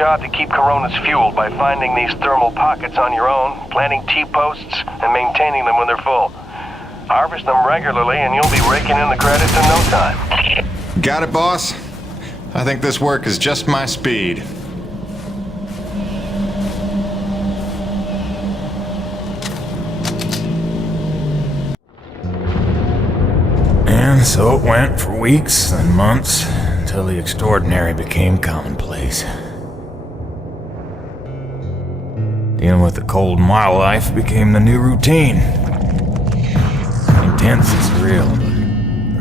job to keep Coronas fueled by finding these thermal pockets on your own, planting T-posts, and maintaining them when they're full. Harvest them regularly and you'll be raking in the credits in no time. Got it, boss? I think this work is just my speed. And so it went for weeks and months, until the extraordinary became commonplace. Dealing with the cold mile life became the new routine. Intense is real, but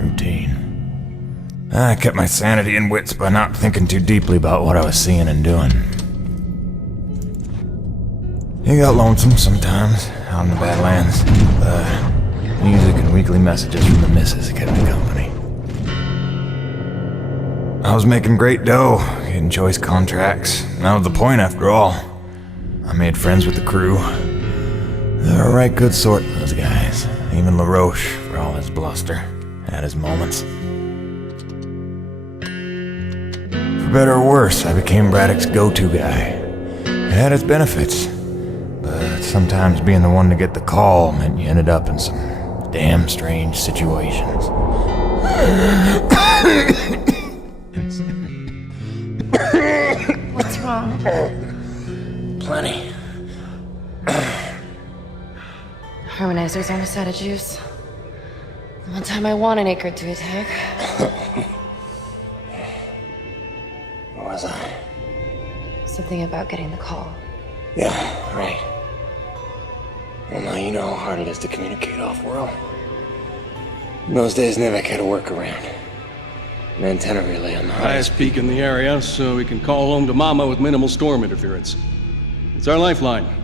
routine. I kept my sanity and wits by not thinking too deeply about what I was seeing and doing. It got lonesome sometimes, out in the Badlands. Music and weekly messages from the missus kept me company. I was making great dough, getting choice contracts. That was the point after all. I made friends with the crew. They're a right good sort, those guys. Even LaRoche, for all his bluster, had his moments. For better or worse, I became Braddock's go-to guy. It had its benefits, but sometimes being the one to get the call meant you ended up in some damn strange situations. What's wrong? Plenty. Harmonizers aren't a side of juice. The one time I want an acre to attack. What was I? Something about getting the call. Yeah, right. Well, now you know how hard it is to communicate off-world. In those days, Nivek had a workaround. An antenna relay on the highest peak in the area, so we can call home to Mama with minimal storm interference. It's our lifeline.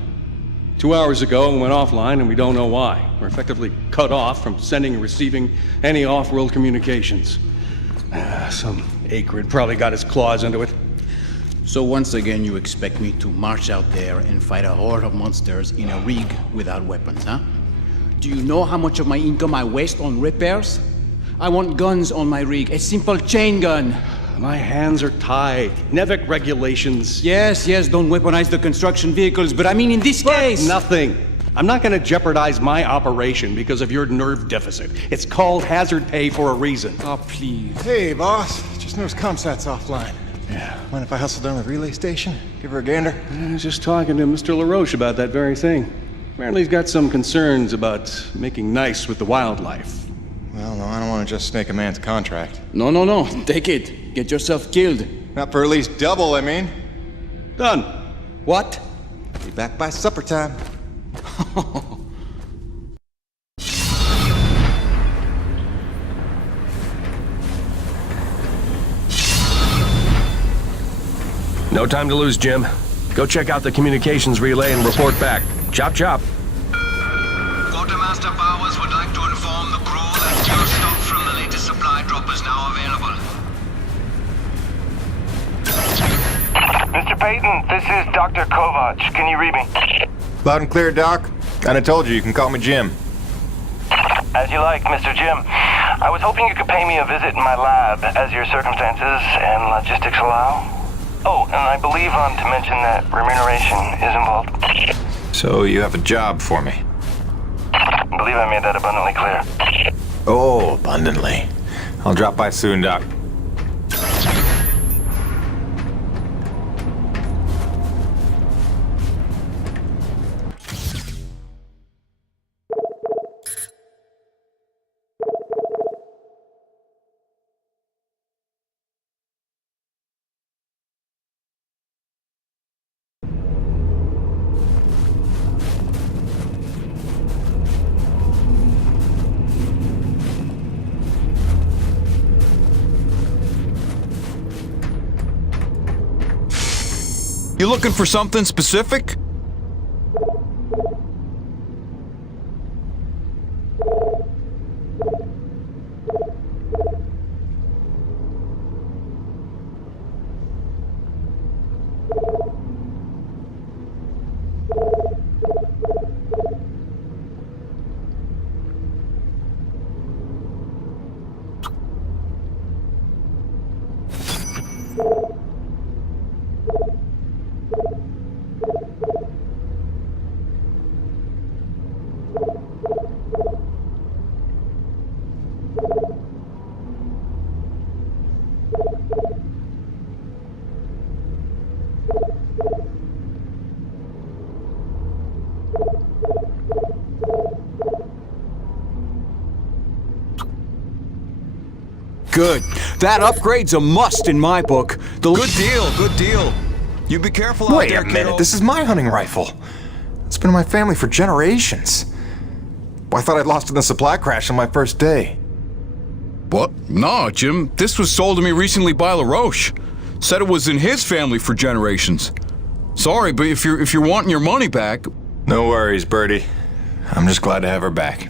2 hours ago, we went offline, and we don't know why. We're effectively cut off from sending and receiving any off-world communications. Some acrid probably got his claws into it. So once again, you expect me to march out there and fight a horde of monsters in a rig without weapons, huh? Do you know how much of my income I waste on repairs? I want guns on my rig, a simple chain gun. My hands are tied. Nevik regulations. Yes, don't weaponize the construction vehicles, but I mean in this case... Nothing. I'm not gonna jeopardize my operation because of your nerve deficit. It's called hazard pay for a reason. Oh, please. Hey, boss. Just noticed ComSat's offline. Yeah. Mind if I hustle down to the relay station? Give her a gander? I was just talking to Mr. LaRoche about that very thing. Apparently he's got some concerns about making nice with the wildlife. Well, no, I don't want to just snake a man's contract. No. Take it. Get yourself killed. Not for at least double, I mean. Done. What? Be back by supper time. No time to lose, Jim. Go check out the communications relay and report back. Chop, chop. Quartermaster Bowers would like to inform the crew that your stock from the latest supply drop is now available. Mr. Payton, this is Dr. Kovac. Can you read me? Loud and clear, Doc. And I told you can call me Jim. As you like, Mr. Jim. I was hoping you could pay me a visit in my lab as your circumstances and logistics allow. Oh, and I believe I'm to mention that remuneration is involved. So you have a job for me? I believe I made that abundantly clear. Oh, abundantly. I'll drop by soon, Doc. You looking for something specific? Good. That upgrade's a must in my book. Good deal, good deal. You be careful out Wait there, a minute, kiddo. this is my hunting rifle. It's been in my family for generations. Well, I thought I'd lost it in the supply crash on my first day. What? No, Jim. This was sold to me recently by LaRoche. Said it was in his family for generations. Sorry, but if you're wanting your money back... No worries, Birdie. I'm just glad to have her back.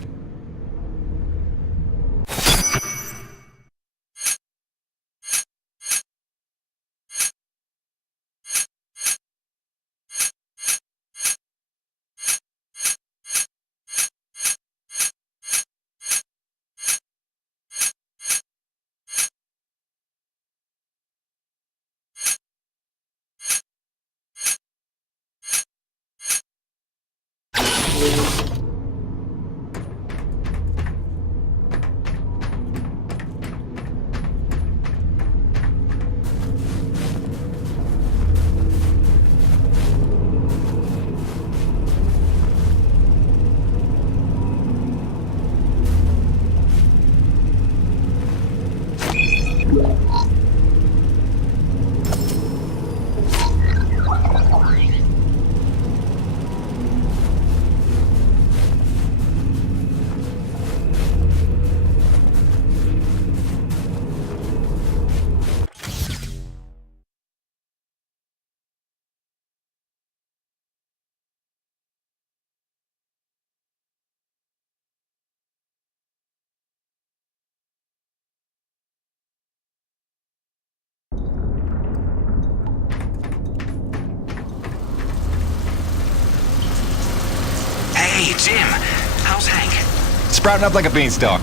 Hey, Jim. How's Hank? Sprouting up like a beanstalk.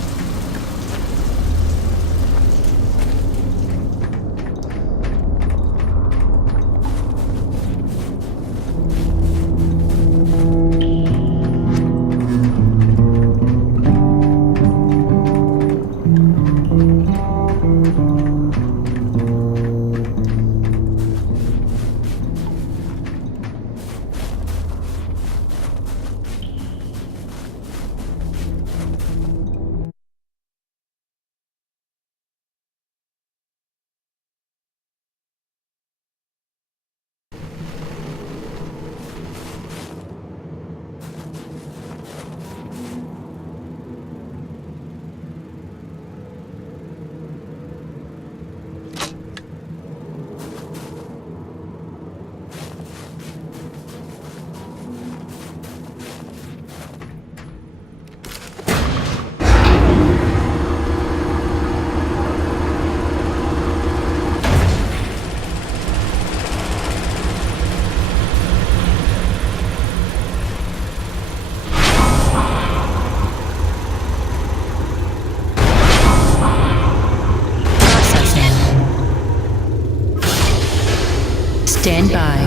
Stand by.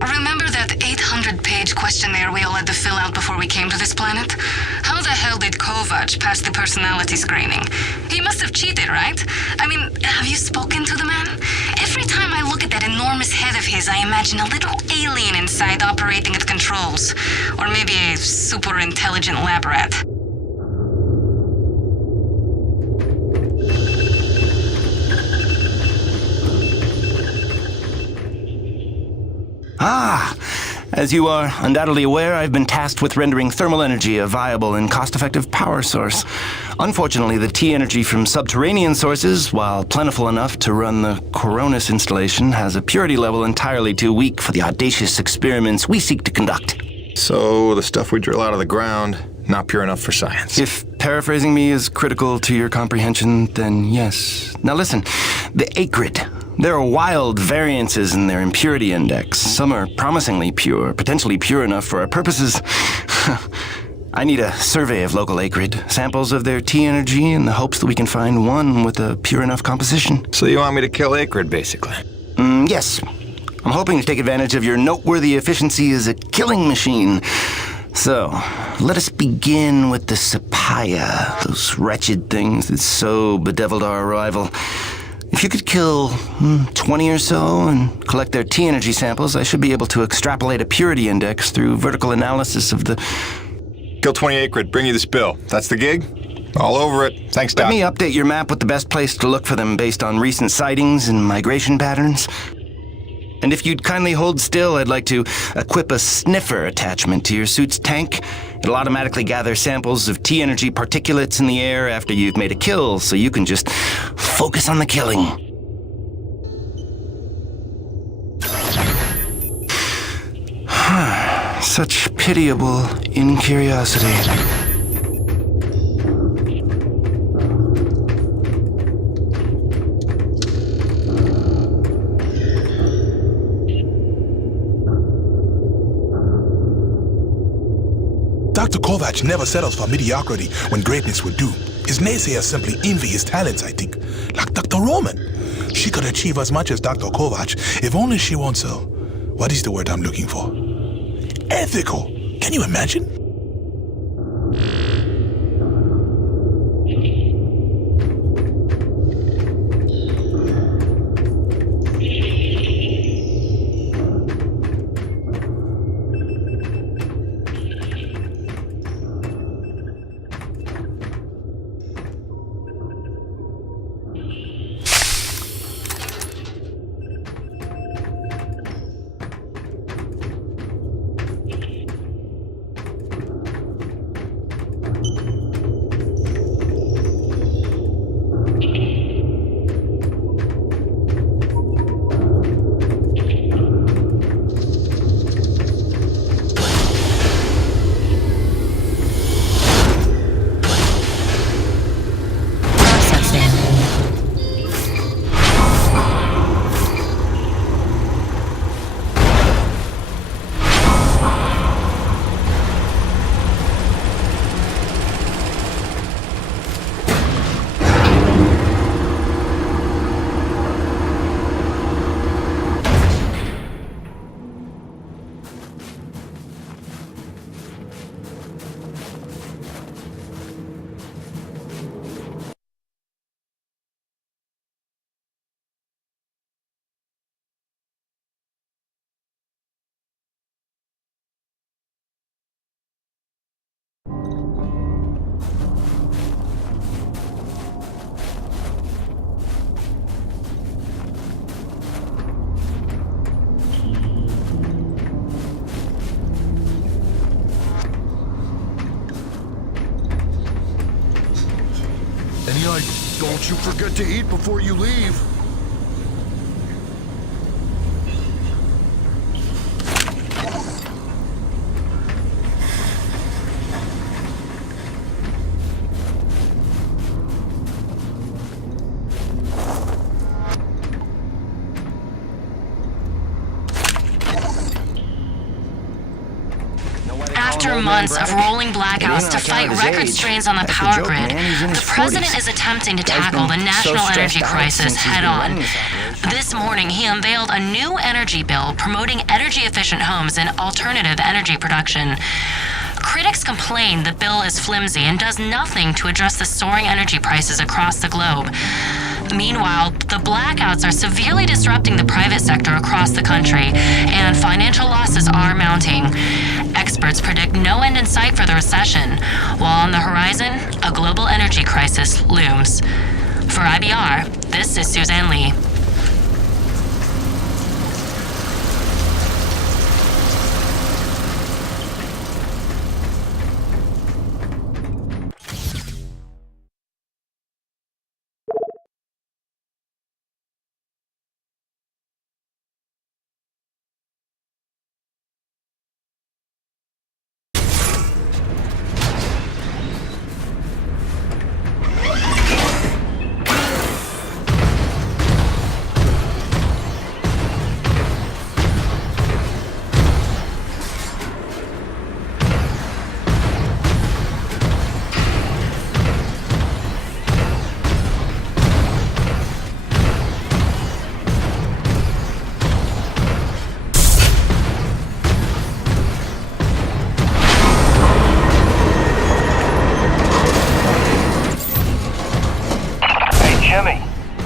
Remember that 800-page questionnaire we all had to fill out before we came to this planet? How the hell did Kovac pass the personality screening? He must have cheated, right? I mean, have you spoken to the man? Every time I look at that enormous head of his, I imagine a little alien inside operating at controls. Or maybe a super intelligent lab rat. Ah, as you are undoubtedly aware, I've been tasked with rendering thermal energy a viable and cost-effective power source. Unfortunately, the T-energy from subterranean sources, while plentiful enough to run the Coronis installation, has a purity level entirely too weak for the audacious experiments we seek to conduct. So, the stuff we drill out of the ground, not pure enough for science. If paraphrasing me is critical to your comprehension, then yes. Now listen, the acrid. There are wild variances in their impurity index. Some are promisingly pure, potentially pure enough for our purposes. I need a survey of local acrid, samples of their T-energy in the hopes that we can find one with a pure enough composition. So you want me to kill Acrid, basically? Yes. I'm hoping to take advantage of your noteworthy efficiency as a killing machine. So, let us begin with the Sapaya, those wretched things that so bedeviled our arrival. If you could kill 20 or so and collect their T-energy samples, I should be able to extrapolate a purity index through vertical analysis of the... Kill 28 Grid, bring you this bill. That's the gig? All over it. Thanks, Doc. Let me update your map with the best place to look for them based on recent sightings and migration patterns. And if you'd kindly hold still, I'd like to equip a sniffer attachment to your suit's tank. It'll automatically gather samples of T-energy particulates in the air after you've made a kill, so you can just focus on the killing. Such pitiable incuriosity. Dr. Kovac never settles for mediocrity when greatness would do. His naysayers simply envy his talents, I think. Like Dr. Roman. She could achieve as much as Dr. Kovac if only she wants so. What is the word I'm looking for? Ethical. Can you imagine? Don't you forget to eat before you leave. After months of rolling blackouts to fight record strains on the power grid, the president is attempting to tackle the national energy crisis head-on. This morning, he unveiled a new energy bill promoting energy-efficient homes and alternative energy production. Critics complain the bill is flimsy and does nothing to address the soaring energy prices across the globe. Meanwhile, the blackouts are severely disrupting the private sector across the country, and financial losses are mounting. Experts predict no end in sight for the recession, while on the horizon, a global energy crisis looms. For IBR, this is Suzanne Lee.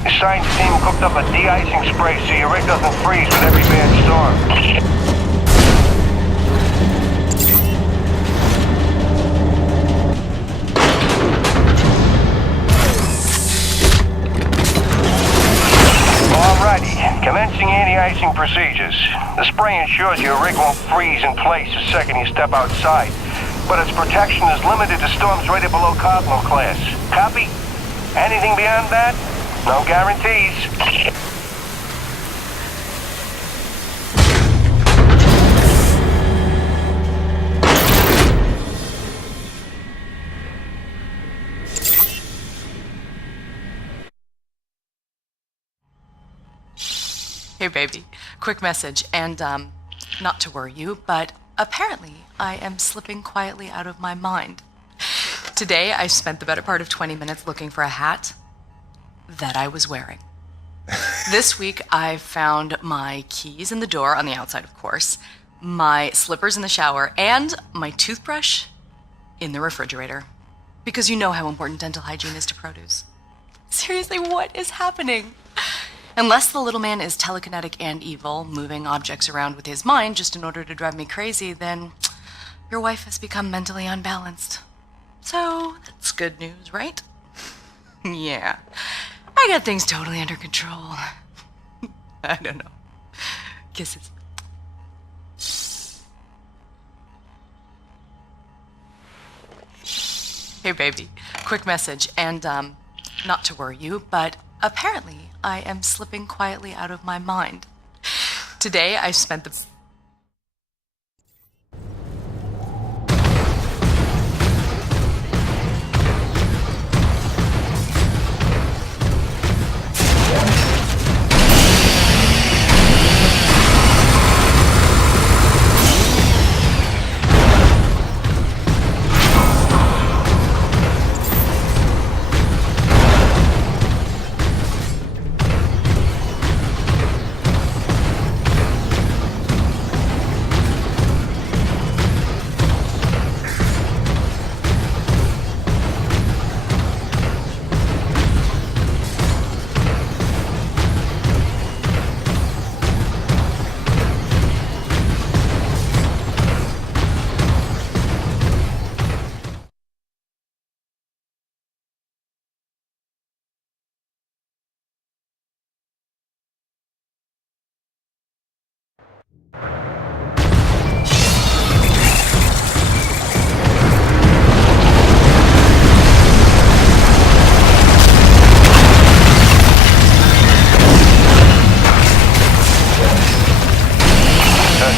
The science team cooked up a de-icing spray so your rig doesn't freeze with every bad storm. Alrighty, commencing anti-icing procedures. The spray ensures your rig won't freeze in place the second you step outside, but its protection is limited to storms rated below Cardinal class. Copy? Anything beyond that? No guarantees. Hey baby, quick message, and not to worry you, but apparently I am slipping quietly out of my mind. Today I spent the better part of 20 minutes looking for a hat that I was wearing. This week I found my keys in the door, on the outside of course, my slippers in the shower, and my toothbrush in the refrigerator. Because you know how important dental hygiene is to produce. Seriously, what is happening? Unless the little man is telekinetic and evil, moving objects around with his mind just in order to drive me crazy, then your wife has become mentally unbalanced. So, that's good news, right? Yeah. I got things totally under control. I don't know. Kisses. Hey baby, quick message, and not to worry you, but apparently I am slipping quietly out of my mind. Today I spent the...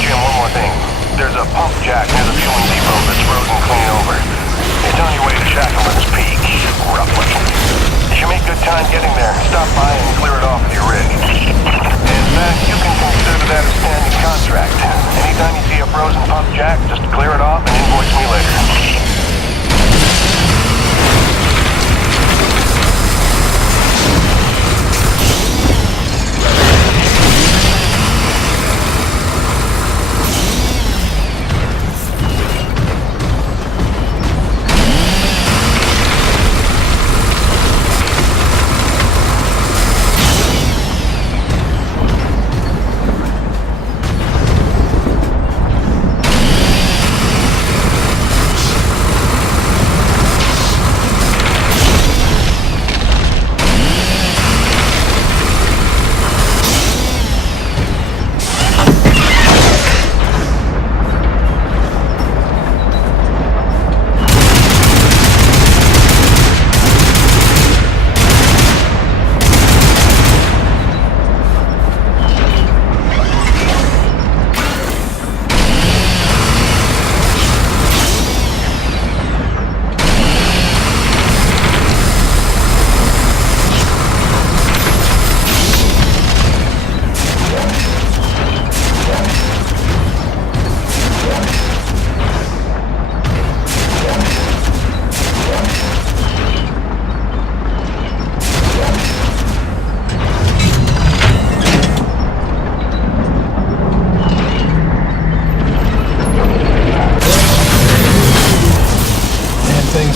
Jim, one more thing. There's a pump jack near the fueling depot that's frozen clean over. It's on your way to Shackleton's Peak, roughly. You should make good time getting there. Stop by and clear it off with your rig. In fact, you can consider that a standing contract. Anytime you see a frozen pump jack, just clear it off and invoice me later.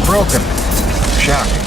Broken. Shocking.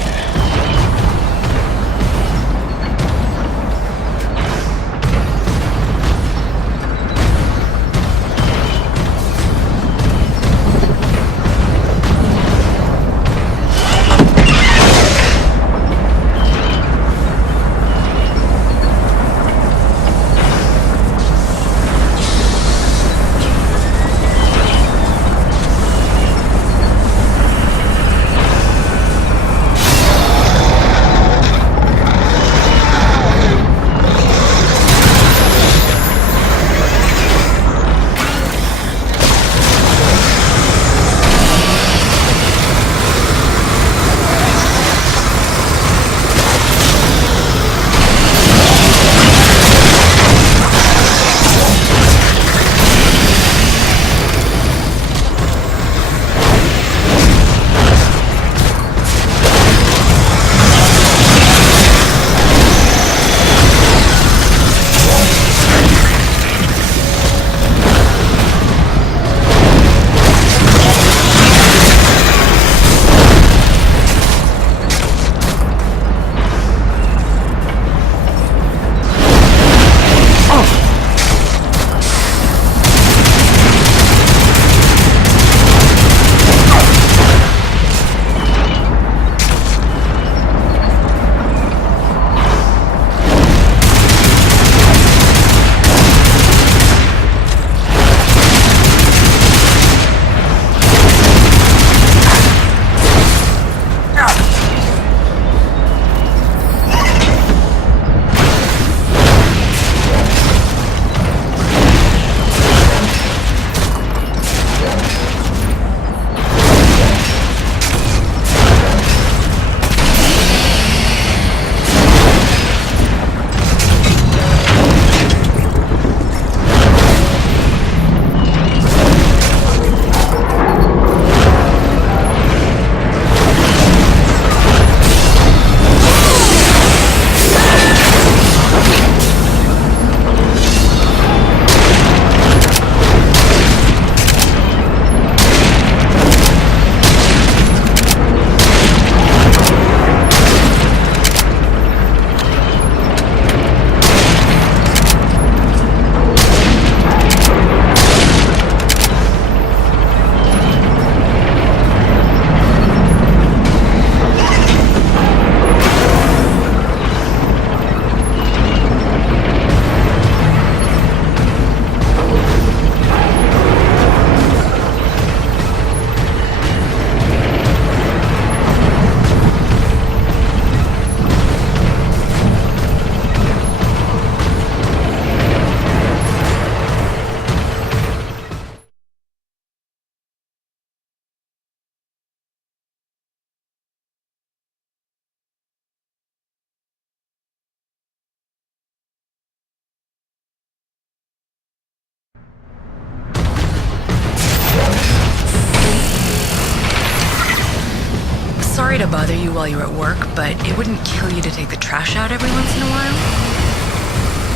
Sorry to bother you while you're at work, but it wouldn't kill you to take the trash out every once in a while?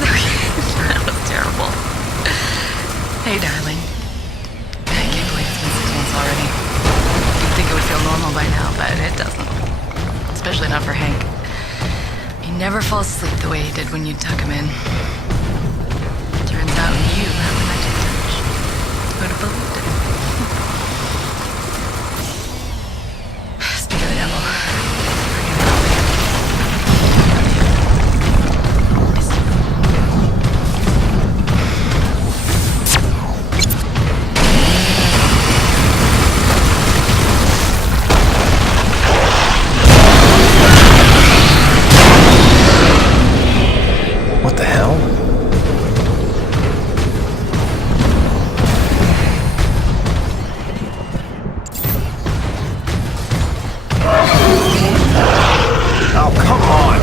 That was terrible. Hey, darling. I can't believe it's been 6 months already. You'd think it would feel normal by now, but it doesn't. Especially not for Hank. He never falls asleep the way he did when you tuck him in. Turns out you have a magic touch. Who'd have believed it? Speak of the devil. What the hell? Oh, come on!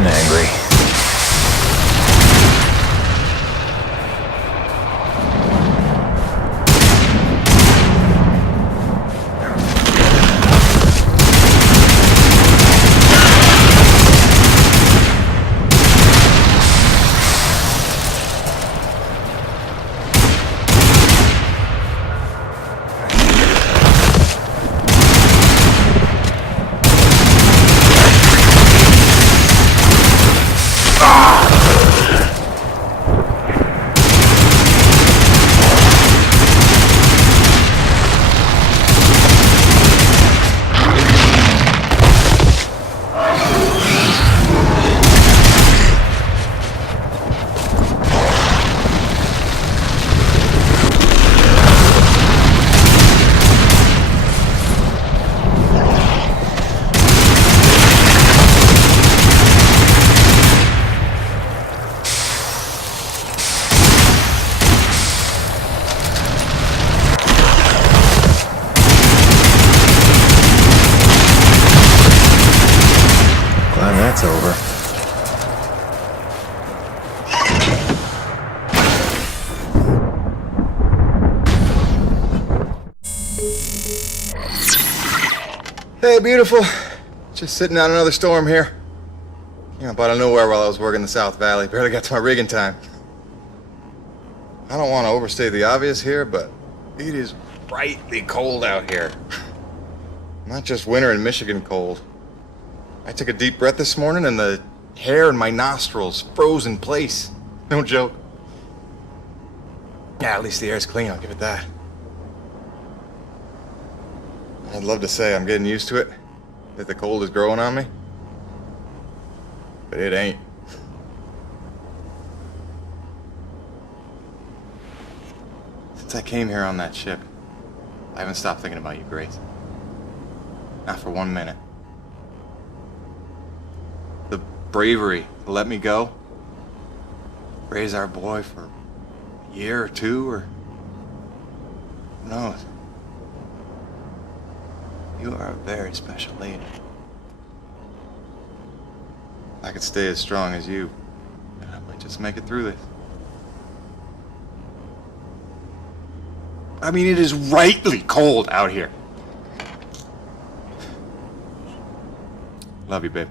Angry. That's over. Hey, beautiful. Just sitting out another storm here. Came up out of nowhere while I was working the South Valley. Barely got to my rig in time. I don't want to overstate the obvious here, but it is frightfully cold out here. Not just winter in Michigan cold. I took a deep breath this morning and the hair in my nostrils froze in place. No joke. Yeah, at least the air's clean, I'll give it that. I'd love to say I'm getting used to it, that the cold is growing on me. But it ain't. Since I came here on that ship, I haven't stopped thinking about you, Grace. Not for 1 minute. The bravery to let me go, raise our boy for a year or two, or who knows. You are a very special lady. If I could stay as strong as you, I might just make it through this. I mean, it is rightly cold out here. Love you, babe.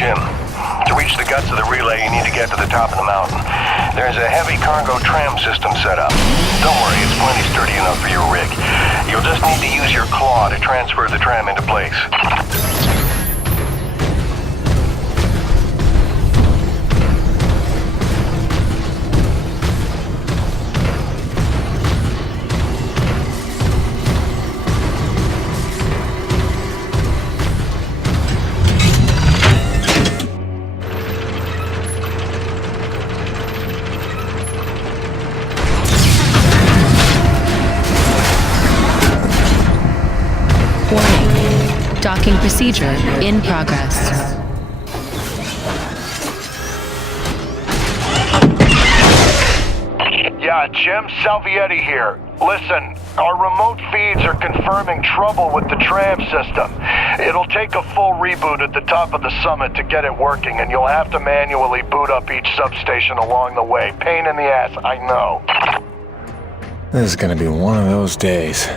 Jim, to reach the guts of the relay, you need to get to the top of the mountain. There's a heavy cargo tram system set up. Don't worry, it's plenty sturdy enough for your rig. You'll just need to use your claw to transfer the tram into place. Warning. Docking procedure in progress. Yeah, Jim Salvietti here. Listen, our remote feeds are confirming trouble with the tram system. It'll take a full reboot at the top of the summit to get it working, and you'll have to manually boot up each substation along the way. Pain in the ass, I know. This is gonna be one of those days.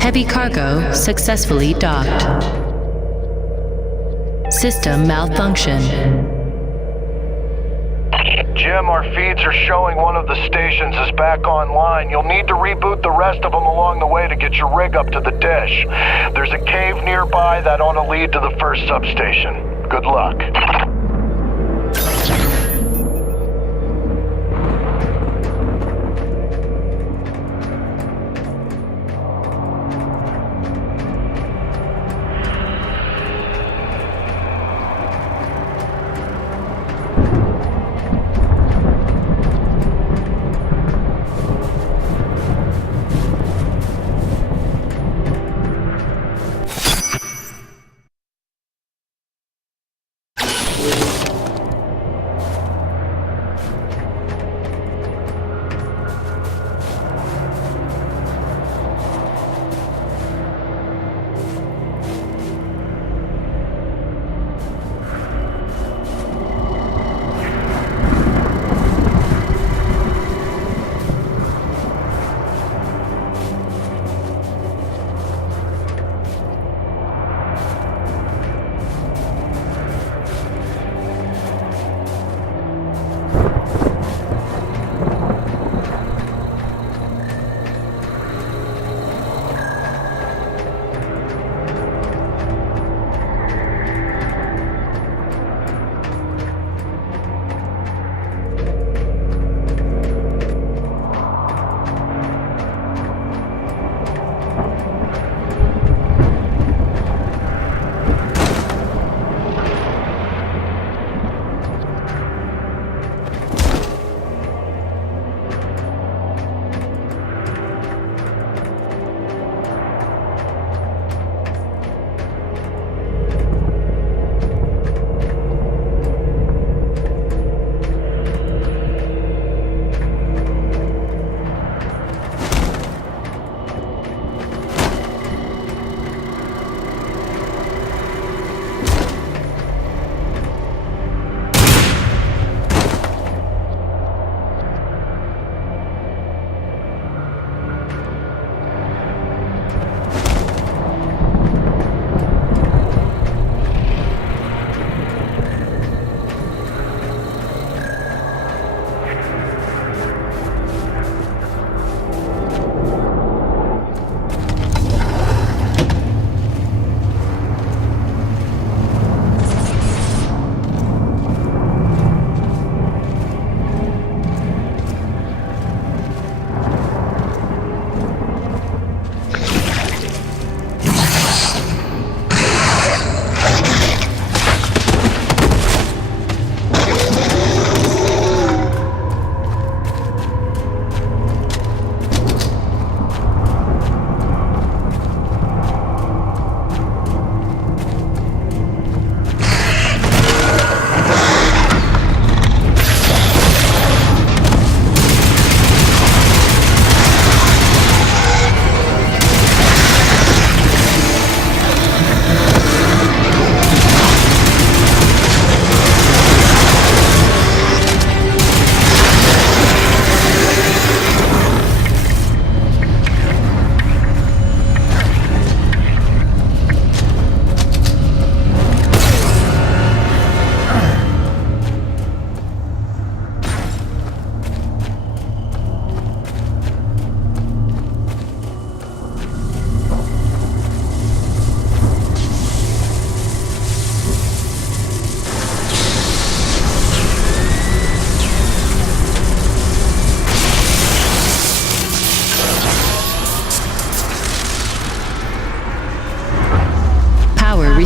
Heavy cargo successfully docked. System malfunction. Jim, our feeds are showing one of the stations is back online. You'll need to reboot the rest of them along the way to get your rig up to the dish. There's a cave nearby that ought to lead to the first substation. Good luck.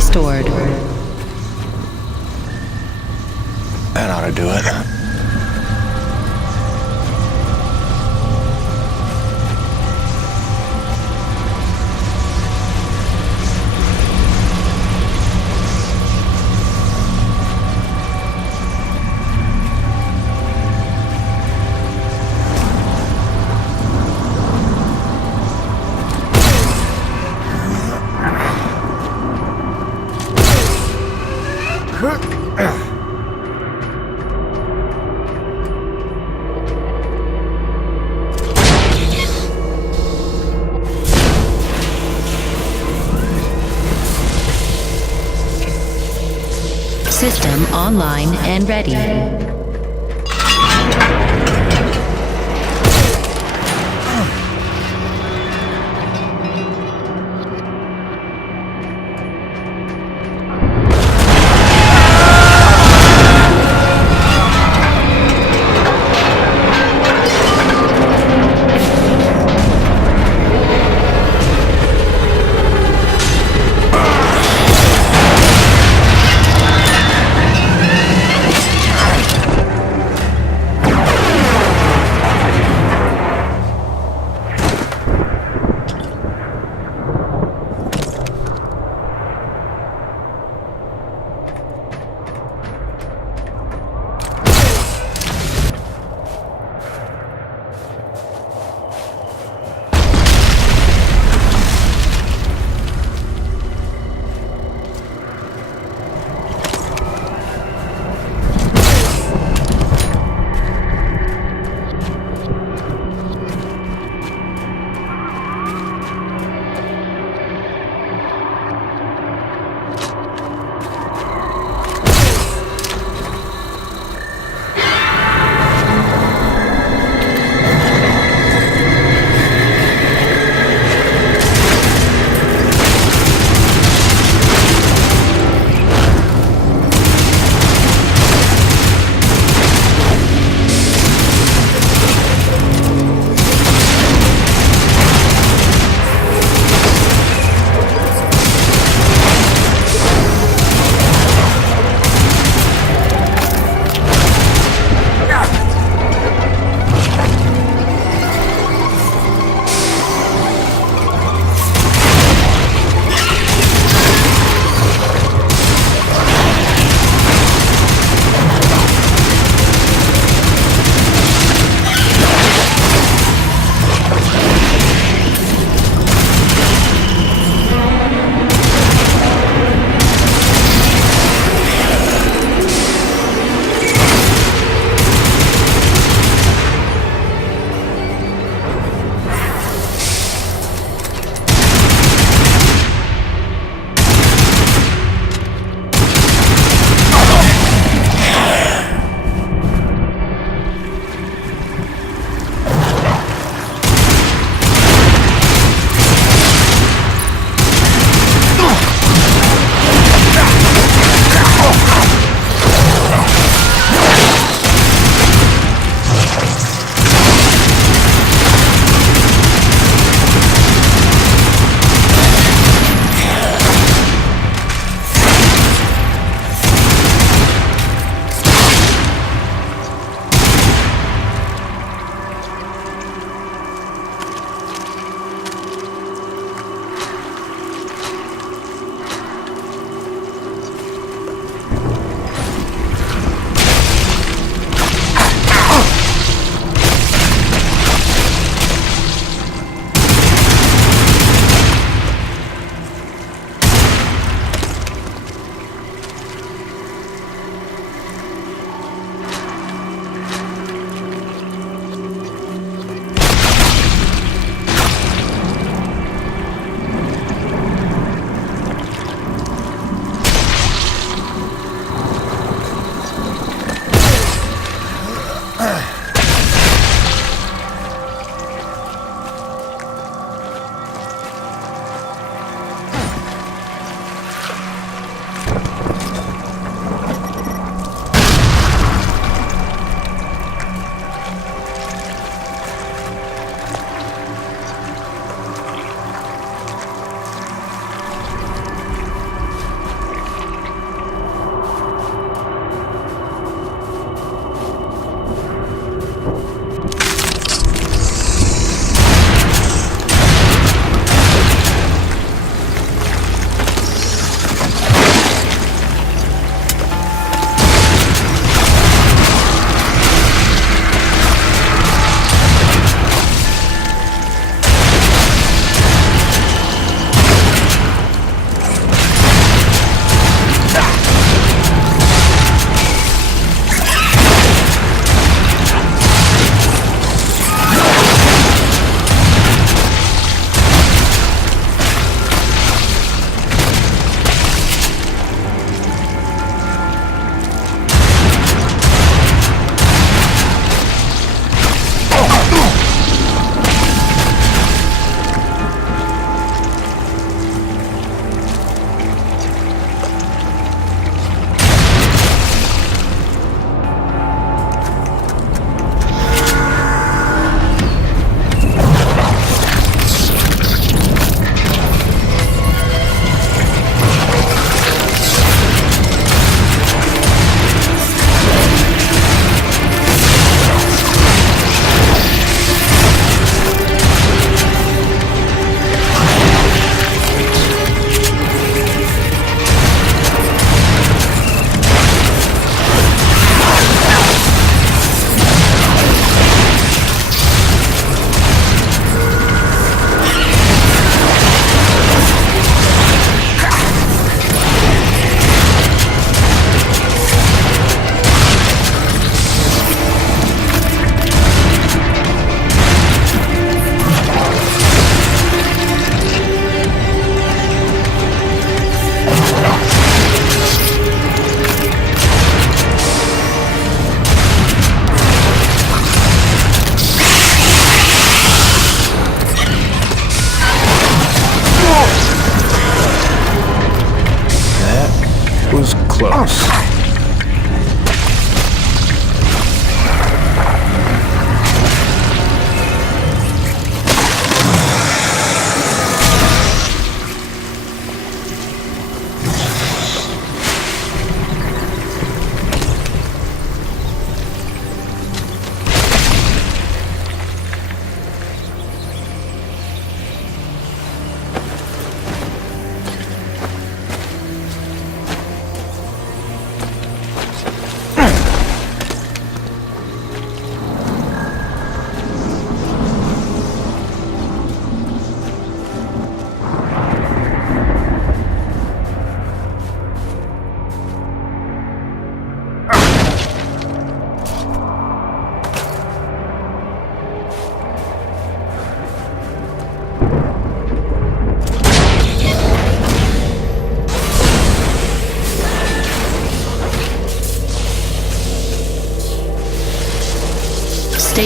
restored. That ought to do it. System online and ready.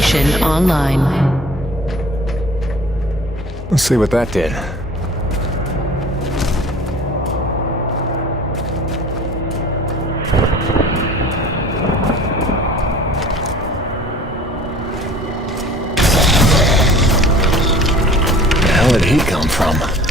station online. Let's see what that did. Where the hell did he come from?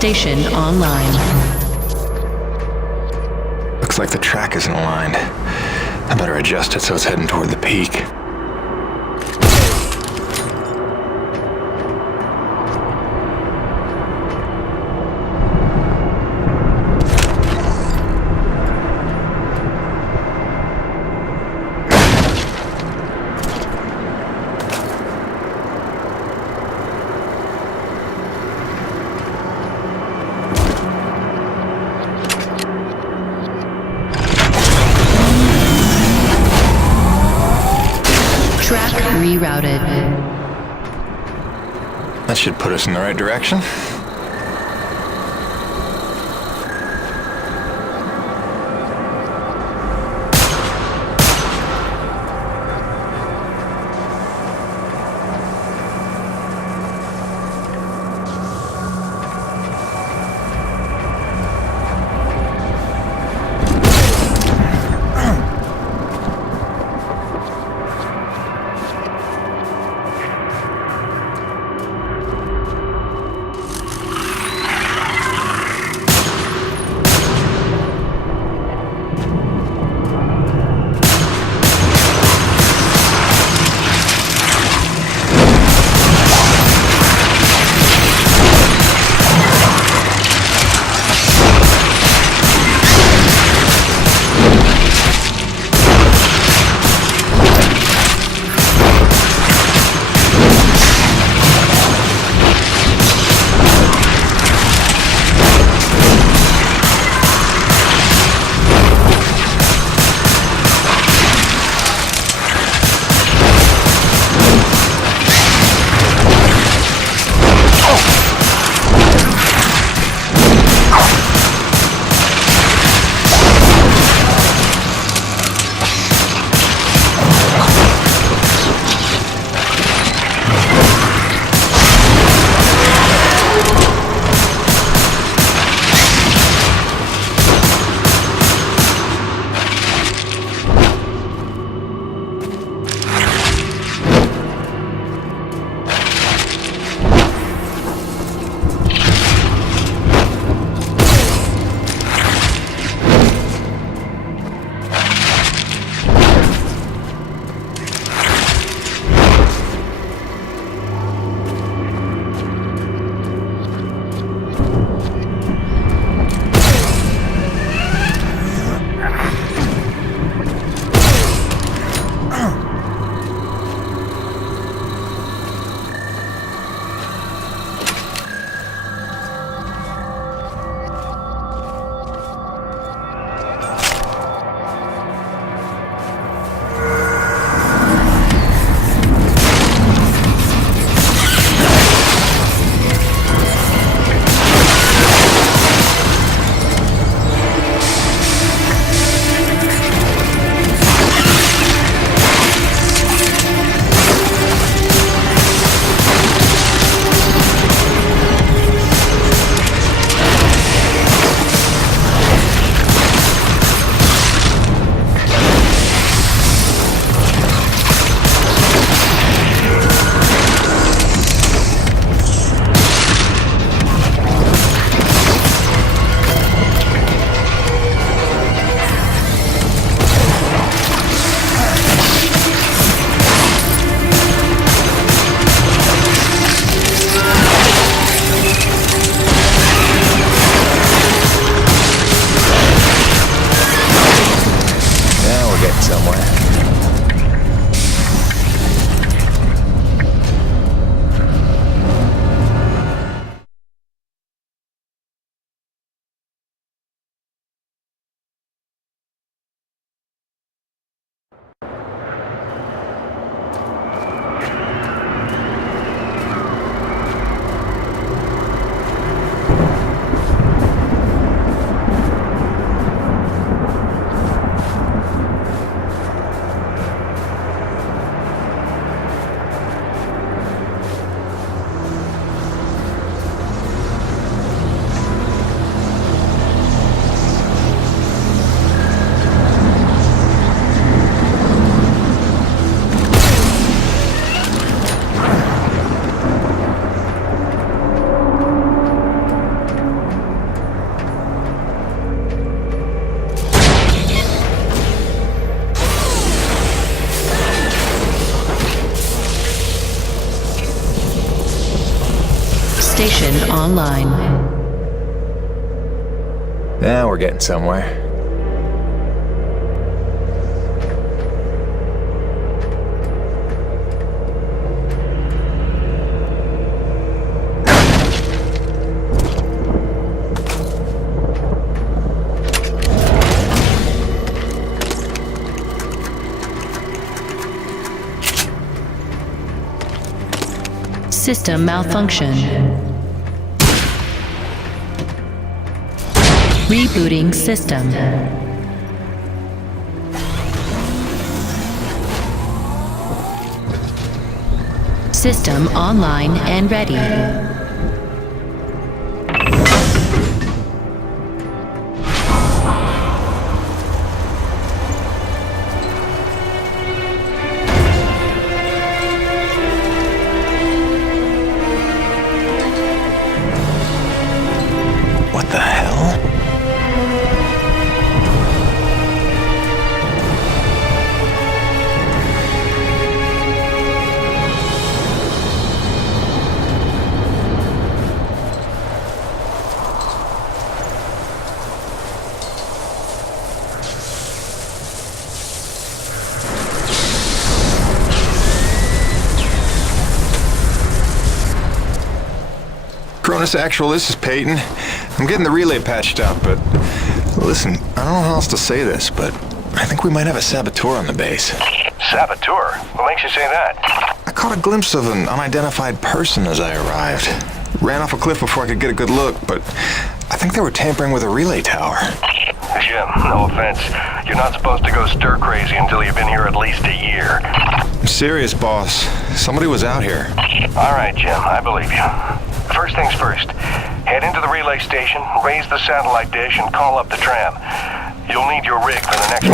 Station online. Looks like the track isn't aligned. I better adjust it so it's heading toward the peak. Track rerouted. That should put us in the right direction. station online. Now we're getting somewhere. System malfunction. Rebooting system. System online and ready. What the hell? Cronus Actual, this is Peyton. I'm getting the relay patched up, but listen, I don't know how else to say this, but I think we might have a saboteur on the base. Saboteur? What makes you say that? I caught a glimpse of an unidentified person as I arrived. Ran off a cliff before I could get a good look, but I think they were tampering with a relay tower. Jim, no offense. You're not supposed to go stir crazy until you've been here at least a year. I'm serious, boss. Somebody was out here. All right, Jim, I believe you. First things first, head into the relay station, raise the satellite dish, and call up the tram. You'll need your rig for the next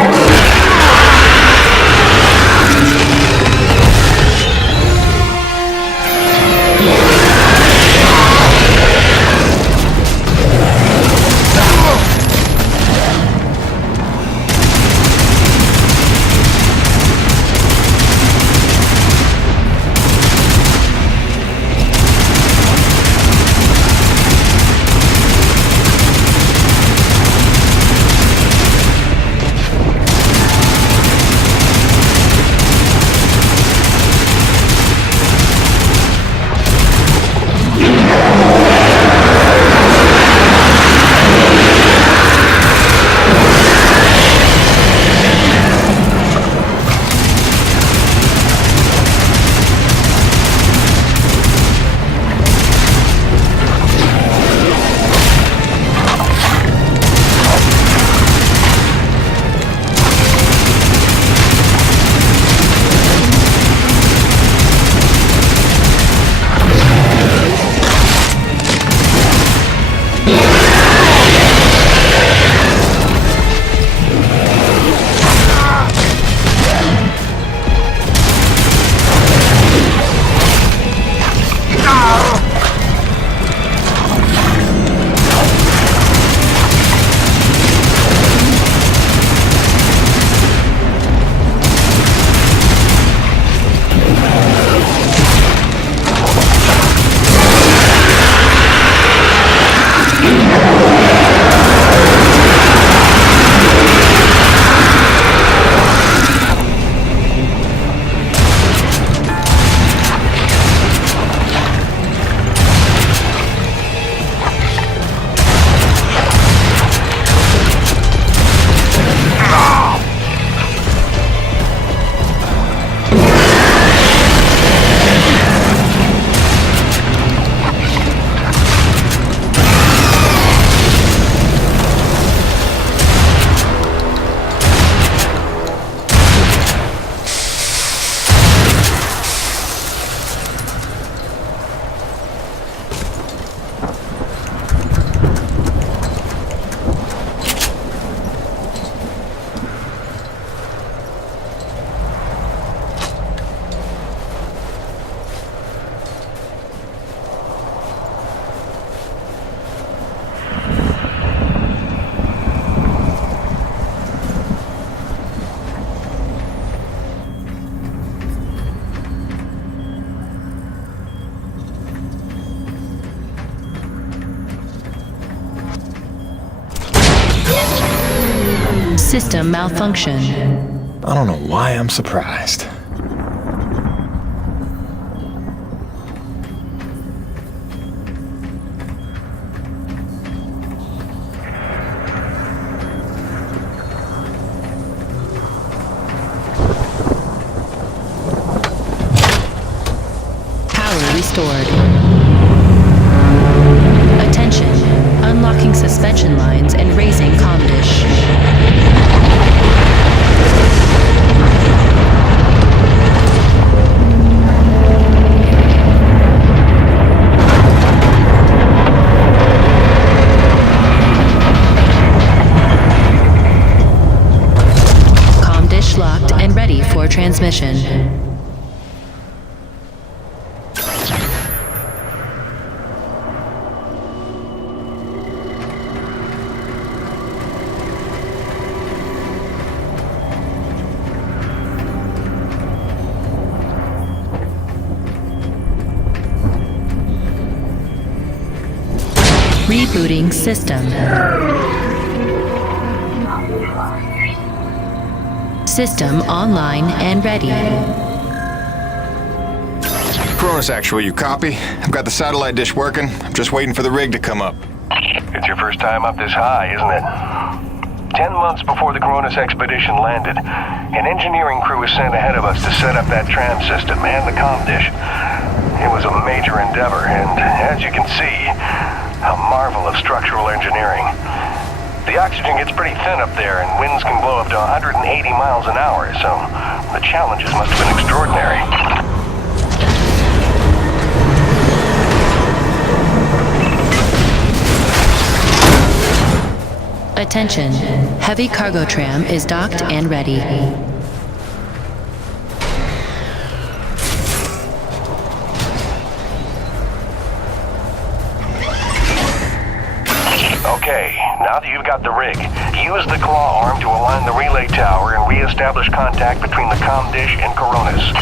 System malfunction. I don't know why I'm surprised. Power restored. Attention. Unlocking suspension lines and raising comm dish. Comm dish locked and ready for transmission. Rebooting system. System online and ready. Cronus Actual, you copy? I've got the satellite dish working. I'm just waiting for the rig to come up. It's your first time up this high, isn't it? 10 months before the Cronus expedition landed, an engineering crew was sent ahead of us to set up that tram system and the comm dish. It was a major endeavor, and as you can see, a marvel of structural engineering. The oxygen gets pretty thin up there, and winds can blow up to 180 miles an hour, so the challenges must have been extraordinary. Attention. Heavy cargo tram is docked and ready. Okay, now that you've got the rig, use the claw arm to align the relay tower and re-establish contact between the comm dish and Coronis.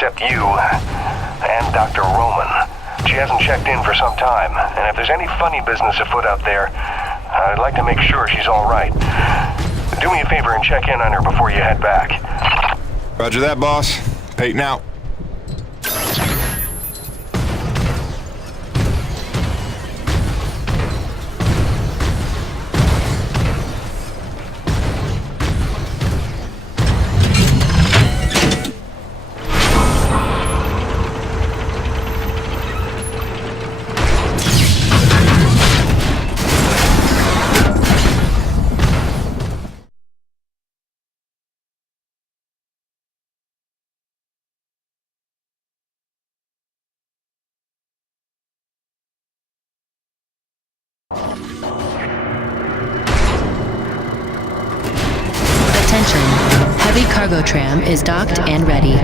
except you and Dr. Roman. She hasn't checked in for some time, and if there's any funny business afoot out there, I'd like to make sure she's all right. Do me a favor and check in on her before you head back. Roger that, boss. Peyton out. Attention. Heavy cargo tram is docked and ready.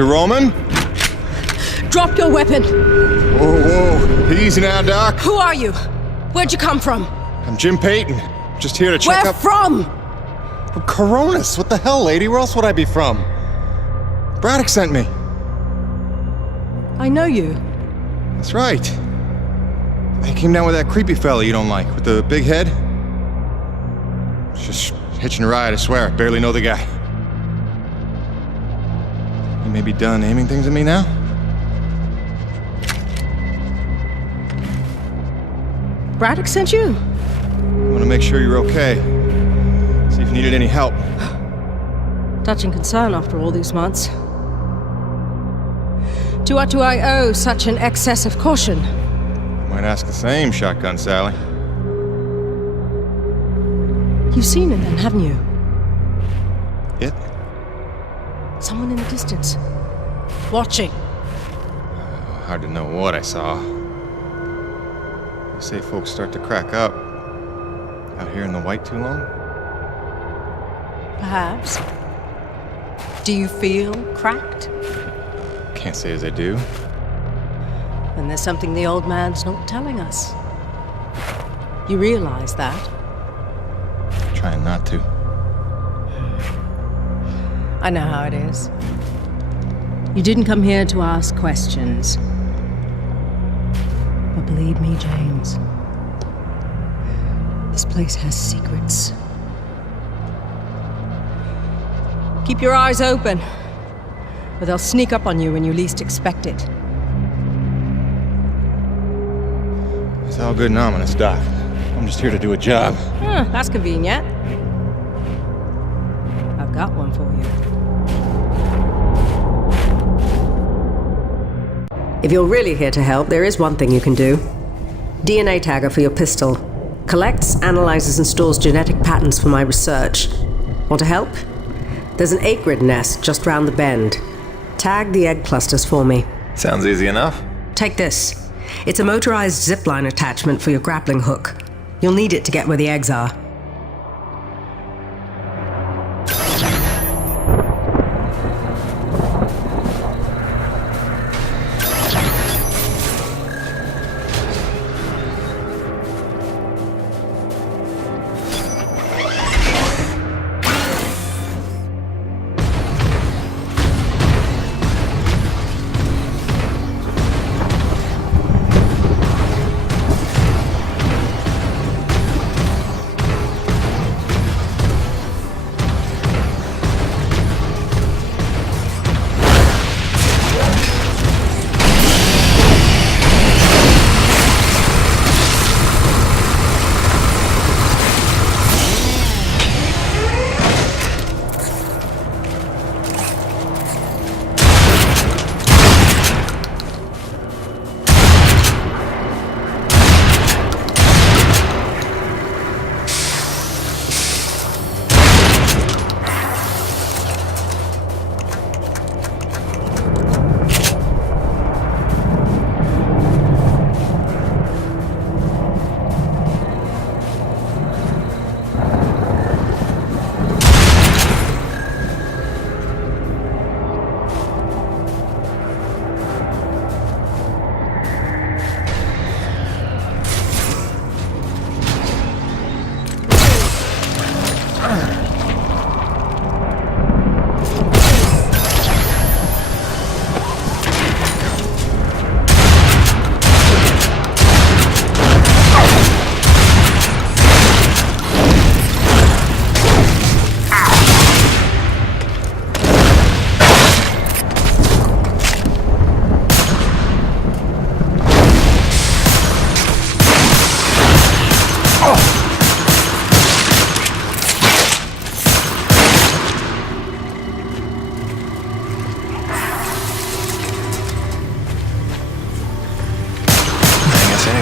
Dr. Roman? Drop your weapon! Whoa. Easy now, Doc. Who are you? Where'd you come from? I'm Jim Payton. Just here to check Where up... from? From Coronis. What the hell, lady? Where else would I be from? Braddock sent me. I know you. That's right. They came down with that creepy fella you don't like, with the big head. Just hitching a ride, I swear. I barely know the guy. You may be done aiming things at me now? Braddock sent you? I want to make sure you're okay. See if you needed any help. Touching concern after all these months. To what do I owe such an excess of caution? Might ask the same, Shotgun Sally. You've seen it then, haven't you? It? Someone in the distance. Watching. Hard to know what I saw. They say folks start to crack up. Out here in the white too long? Perhaps. Do you feel cracked? Can't say as I do. Then there's something the old man's not telling us. You realize that? Trying not to. I know how it is. You didn't come here to ask questions. But believe me, James, this place has secrets. Keep your eyes open, or they'll sneak up on you when you least expect it. It's all good and ominous, Doc. I'm just here to do a job. That's convenient. I've got one for you. If you're really here to help, there is one thing you can do. DNA tagger for your pistol. Collects, analyzes, and stores genetic patterns for my research. Want to help? There's an acrid nest just round the bend. Tag the egg clusters for me. Sounds easy enough. Take this. It's a motorized zipline attachment for your grappling hook. You'll need it to get where the eggs are.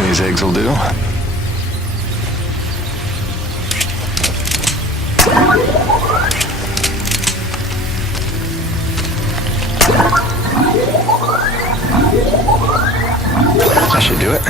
These eggs will do. That should do it.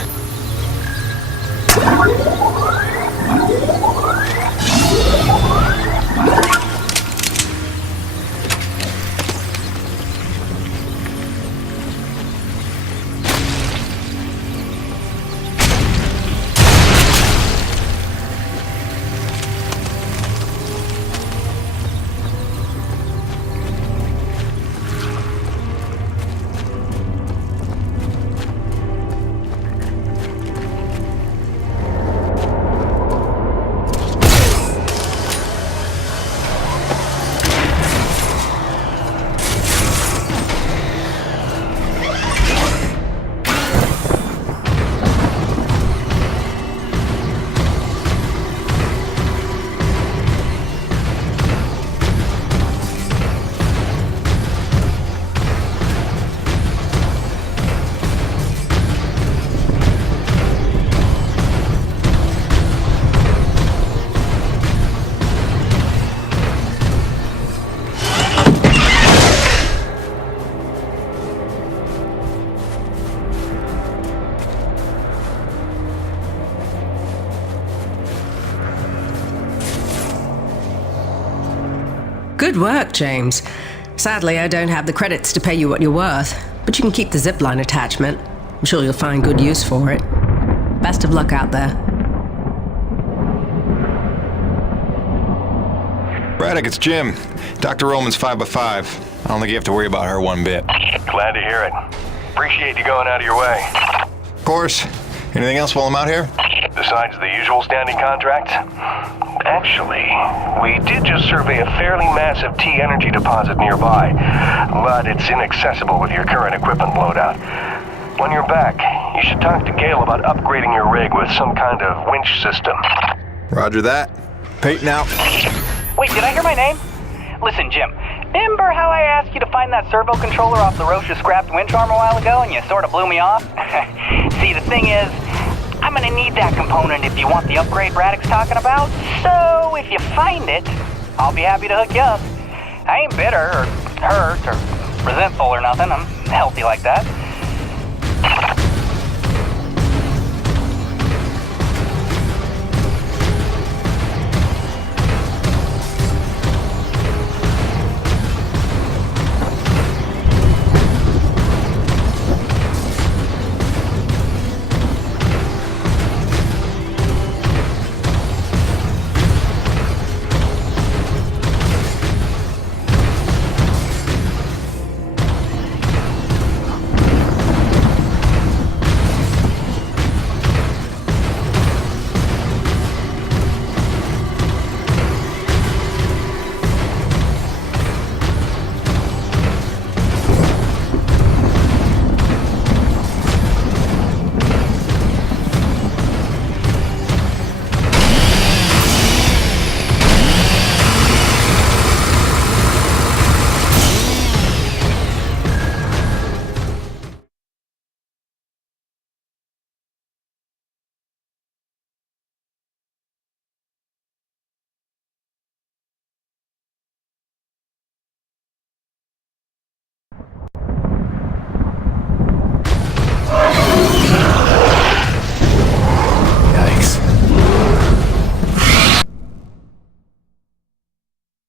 Good work, James. Sadly, I don't have the credits to pay you what you're worth, but you can keep the zipline attachment. I'm sure you'll find good use for it. Best of luck out there. Braddock, it's Jim. Dr. Roman's 5x5. I don't think you have to worry about her one bit. Glad to hear it. Appreciate you going out of your way. Of course. Anything else while I'm out here? Besides the usual standing contracts? Actually, we did just survey a fairly massive T-energy deposit nearby, but it's inaccessible with your current equipment loadout. When you're back, you should talk to Gale about upgrading your rig with some kind of winch system. Roger that. Peyton out. Wait, did I hear my name? Listen, Jim, remember how I asked you to find that servo controller off LaRoche's scrapped winch arm a while ago and you sort of blew me off? See, the thing is, I'm gonna need that component if you want the upgrade Braddock's talking about. So, if you find it, I'll be happy to hook you up. I ain't bitter or hurt or resentful or nothing. I'm healthy like that.